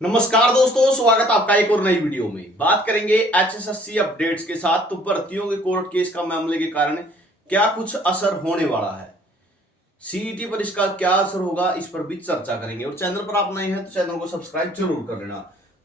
नमस्कार दोस्तों, स्वागत आपका एक और नई वीडियो में। बात करेंगे एचएसएससी अपडेट्स के साथ। तो भर्तियों के कोर्ट केस का मामले के कारण क्या कुछ असर होने वाला है, सीईटी पर इसका क्या असर होगा, इस पर भी चर्चा करेंगे। और चैनल पर आप नए हैं तो चैनल को सब्सक्राइब जरूर कर लेना।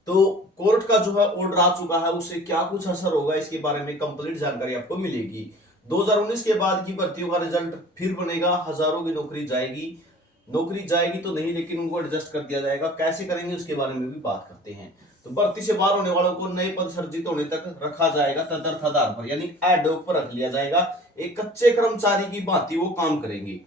तो कोर्ट का जो है ऑर्डर आ चुका है, उससे क्या कुछ असर होगा इसके बारे में कंप्लीट जानकारी आपको मिलेगी। 2019 के बाद की भर्तियों का रिजल्ट फिर बनेगा, हजारों की नौकरी जाएगी तो नहीं, लेकिन उनको एडजस्ट कर दिया जाएगा। कैसे करेंगे उसके बारे में भी बात करते हैं। तो भर्ती से बाहर होने वालों को नए पद सर्जित होने तक रखा जाएगा, तदर्थ आधार पर यानी एडहोक पर रख लिया जाएगा। एक कच्चे कर्मचारी की भांति वो काम करेंगे।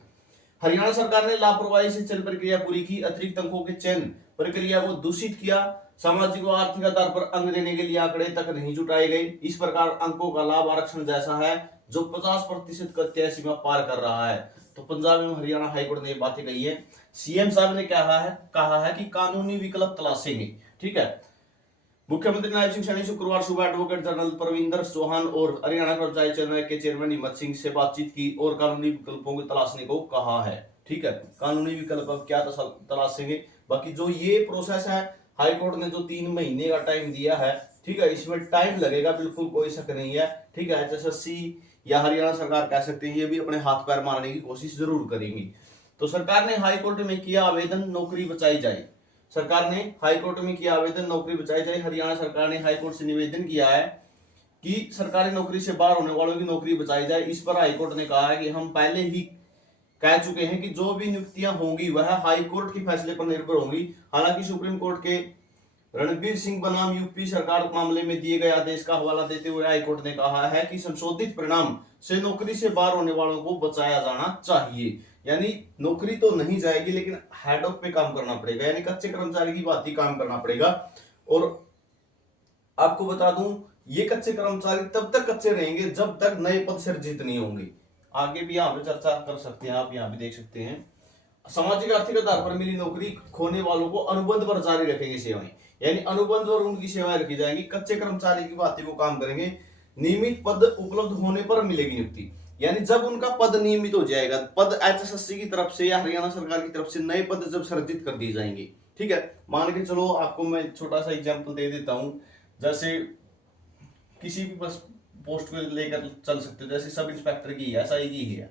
हरियाणा सरकार ने लापरवाही से चयन प्रक्रिया पूरी की, अतिरिक्त अंकों के चयन प्रक्रिया को दूषित किया। सामाजिक व आर्थिक आधार पर अंक देने के लिए आंकड़े तक नहीं जुटाए गए। इस प्रकार अंकों का लाभ आरक्षण जैसा है जो 50% का तय सीमा पार कर रहा है। तो पंजाब एवं हरियाणा हाईकोर्ट ने ये बातें कही है। सीएम साहब ने कहा है कि कानूनी विकल्प तलाशेंगे। ठीक है। मुख्यमंत्री नायब सिंह सैनी शुक्रवार सुबह एडवोकेट जनरल परविंदर चौहान और हरियाणा कर्मचारी चयन के चेयरमैन हिम्मत सिंह से बातचीत की और कानूनी विकल्पों को तलाशने को कहा है। ठीक है। कानूनी विकल्प अब क्या तलाशेंगे। बाकी जो ये प्रोसेस है, हाईकोर्ट ने जो 3 महीने का टाइम दिया है, ठीक है, इसमें टाइम लगेगा, बिल्कुल कोई शक नहीं है। ठीक है। एचएसएससी या हरियाणा सरकार कह सकते हैं, ये भी अपने हाथ पैर मारने की कोशिश जरूर करेंगी। तो सरकार ने हाईकोर्ट में किया आवेदन, नौकरी बचाई जाए। सरकार ने हाईकोर्ट में किया आवेदन, नौकरी बचाई जाए। हरियाणा सरकार ने हाईकोर्ट से निवेदन किया है कि सरकारी नौकरी से बाहर होने वालों की नौकरी बचाई जाए। इस पर हाईकोर्ट ने कहा है कि हम पहले ही कह चुके हैं कि जो भी नियुक्तियां होंगी वह हाईकोर्ट के फैसले पर निर्भर होंगी। हालांकि सुप्रीम कोर्ट के रणबीर सिंह बनाम यूपी सरकार मामले में दिए गए आदेश का हवाला देते हुए हाईकोर्ट ने कहा है कि संशोधित परिणाम से नौकरी से बाहर होने वालों को बचाया जाना चाहिए। यानी नौकरी तो नहीं जाएगी, लेकिन हेड ऑफ पे काम करना पड़ेगा, यानी कच्चे कर्मचारी की बात ही काम करना पड़ेगा। और आपको बता दूं, ये कच्चे कर्मचारी तब तक कच्चे रहेंगे जब तक नए पद सृजित नहीं होंगे। आगे भी यहाँ पे चर्चा कर सकते हैं, आप यहाँ पे देख सकते हैं। सामाजिक आर्थिक आधार पर मिली नौकरी खोने वालों को अनुबंध पर जारी रखेंगे सेवाएं, यानी अनुबंध और उनकी सेवाएं रखी जाएंगी। कच्चे कर्मचारी की बात वो काम करेंगे। नियमित पद उपलब्ध होने पर मिलेगी नियुक्ति, यानी जब उनका पद नियमित हो जाएगा, पद एचएसएससी की तरफ से या हरियाणा सरकार की तरफ से नए पद जब सृजित कर दिए जाएंगे। ठीक है। मान के चलो, आपको मैं छोटा सा एग्जाम्पल दे देता हूं। जैसे किसी भी पोस्ट को लेकर चल सकते हो, जैसे सब इंस्पेक्टर की है, एसआई की है।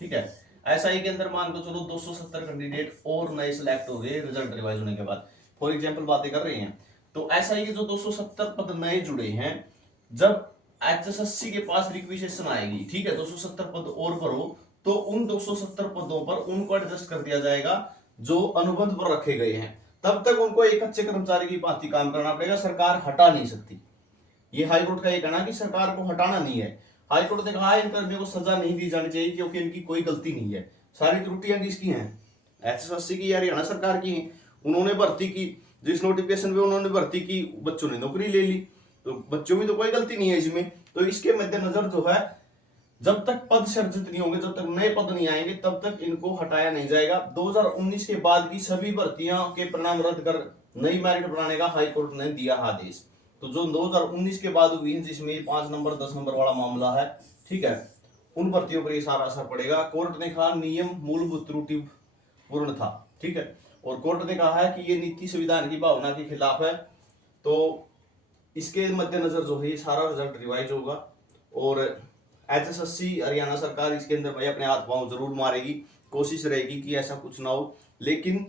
ठीक है। एसआई के अंदर मान को चलो 270 कैंडिडेट और नए सिलेक्ट हो गए रिजल्ट रिवाइज होने के बाद। फॉर एग्जांपल बातें कर रहे हैं। तो एसआई के जो 270 पद नए जुड़े हैं, जब एचएसएससी के पास रिक्वेजिशन आएगी, ठीक है, 270 पद और भरो, तो उन 270 पदों पर उनको एडजस्ट कर दिया जाएगा जो अनुबंध पर रखे गए हैं। तब तक उनको एक अच्छे कर्मचारी की भांति काम करना पड़ेगा, सरकार हटा नहीं सकती। ये हाईकोर्ट का ये कहना कि सरकार को हटाना नहीं है। हाईकोर्ट ने कहा है इन कर्मियों को सजा नहीं दी जानी चाहिए क्योंकि इनकी कोई गलती नहीं है। सारी त्रुटियां किसकी हैं? एचएसएससी की या हरियाणा सरकार की हैं। उन्होंने भर्ती की, जिस नोटिफिकेशन पे उन्होंने भर्ती की, बच्चों ने नौकरी ले ली, तो बच्चों में तो कोई गलती नहीं है इसमें। तो इसके मद्देनजर जो है, जब तक पद सृजित नहीं होंगे, जब तक नए पद नहीं आएंगे, तब तक इनको हटाया नहीं जाएगा। 2019 के बाद की सभी भर्तियों के परिणाम रद्द कर नई मेरिट बनाने का हाईकोर्ट ने दिया आदेश। तो जो 2019 के बाद हुई है, जिसमें 5 नंबर 10 नंबर वाला मामला है, ठीक है, उन भर्तियों पर ये सारा असर पड़ेगा। कोर्ट ने कहा नियम मूलभूत त्रुटि पूर्ण था। ठीक है। और कोर्ट ने कहा है कि ये नीति संविधान की भावना के खिलाफ है। तो इसके मद्देनजर जो है ये सारा रिजल्ट रिवाइज होगा और एचएसएससी हरियाणा सरकार इसके अंदर भाई अपने हाथ पांव जरूर मारेगी, कोशिश रहेगी कि ऐसा कुछ ना हो। लेकिन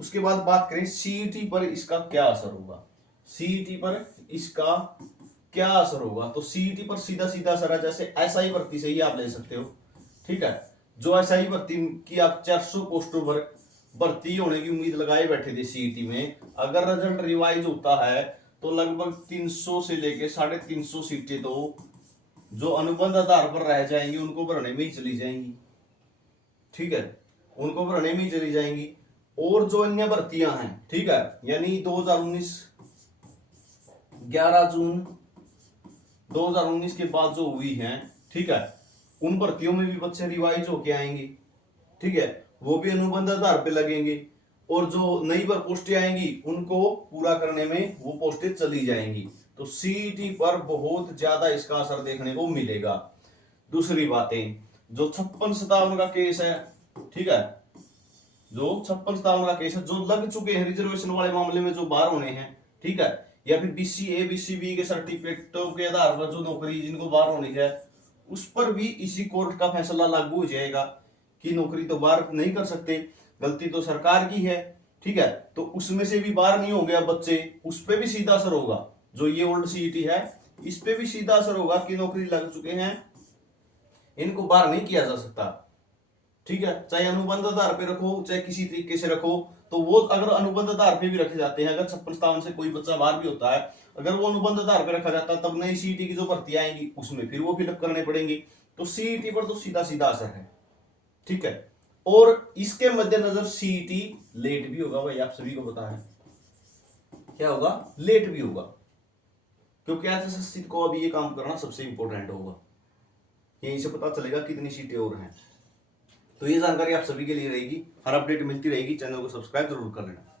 उसके बाद बात करें सीईटी पर इसका क्या असर होगा। सीईटी पर इसका क्या असर होगा, तो सीईटी पर सीधा सीधा असर है। जैसे एसआई भर्ती से ही आप ले सकते हो। ठीक है। जो एसआई भर्ती की आप 400 पोस्टों पर भर्ती होने की उम्मीद लगाए बैठे थे सीईटी में, अगर रिजल्ट रिवाइज होता है तो लगभग 300 से लेके 350 सीटें तो जो अनुबंध आधार पर रह जाएंगी उनको भरने में ही चली जाएंगी। ठीक है। उनको भरने में ही चली जाएंगी। और जो अन्य भर्तियां हैं, ठीक है, यानी 2019 11 जून 2019 के बाद जो हुई हैं, ठीक है, उन भर्तियों में भी बच्चे रिवाइज होके आएंगे। ठीक है। वो भी अनुबंध आधार पे लगेंगे और जो नई पर पोस्टें आएंगी उनको पूरा करने में वो पोस्टें चली जाएंगी। तो सीईटी पर बहुत ज्यादा इसका असर देखने को मिलेगा। दूसरी बातें, जो 56-57 का केस है, ठीक है, जो 56-57 का केस है, जो लग चुके हैं रिजर्वेशन वाले मामले में, जो बाहर होने हैं, ठीक है, या फिर BCA BCB के सर्टिफिकेटों के आधार पर जो नौकरी जिनको बाहर होनी है, उस पर भी इसी कोर्ट का फैसला लागू हो जाएगा कि नौकरी तो बाहर नहीं कर सकते, गलती तो सरकार की है, ठीक है। तो उसमें से भी बाहर नहीं हो गया बच्चे, उस पर भी सीधा असर होगा। जो ये ओल्ड CET है, इस पे भी सीधा असर होगा कि नौकरी लग चुके हैं, इनको बाहर नहीं किया जा सकता, ठीक है। चाहे अनुबंध आधार पे रखो, चाहे किसी तरीके से रखो, तो वो अगर अनुबंध आधार पे भी रखे जाते हैं, अगर 56-57 से कोई बच्चा बाहर भी होता है, अगर वो अनुबंध आधार पे रखा जाता है, तब नई CET की जो भर्ती आएंगी उसमें फिर वो फिलअप करने पड़ेंगे। तो CET पर तो सीधा सीधा असर है, ठीक है। और इसके मद्देनजर CET लेट भी होगा भाई, आप सभी को पता है क्या होगा, लेट भी होगा, क्योंकि SSC को अभी ये काम करना सबसे इंपॉर्टेंट होगा। यहीं से पता चलेगा कितनी सीटें और हैं। तो ये जानकारी आप सभी के लिए रहेगी, हर अपडेट मिलती रहेगी, चैनल को सब्सक्राइब जरूर कर लेना।